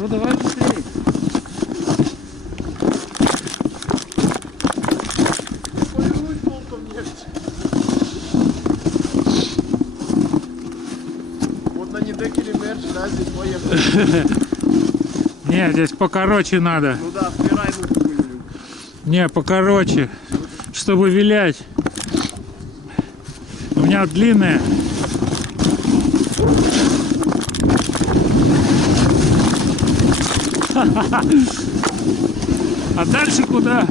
Ну давай быстрее. Полируй толком нефть. Вот на недекеле мерч, да, здесь поехали. Не, здесь покороче надо. Ну да, впирай ему какую-нибудь. Не, покороче, чтобы вилять. У меня длинная. А дальше куда?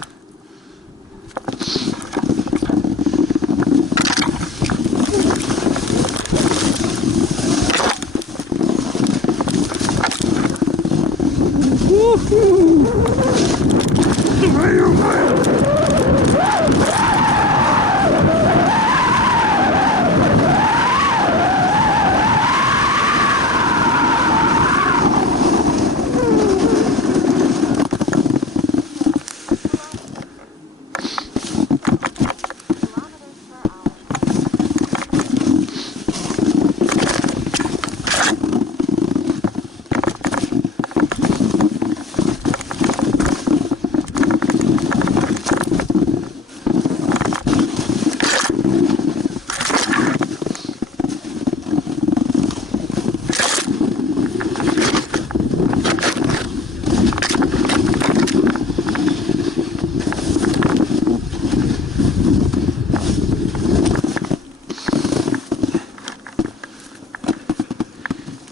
Твою мать!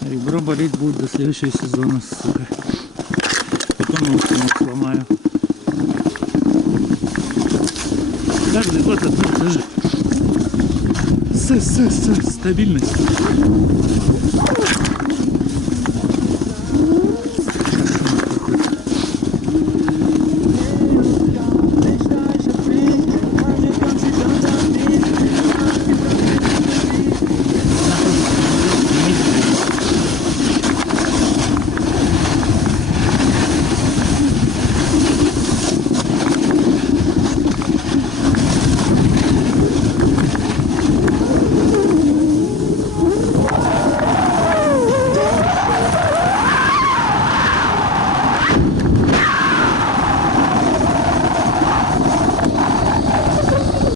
Ребро болеть будет до следующего сезона, сука. Потом его сломаю. Даже вот это даже. Стабильность.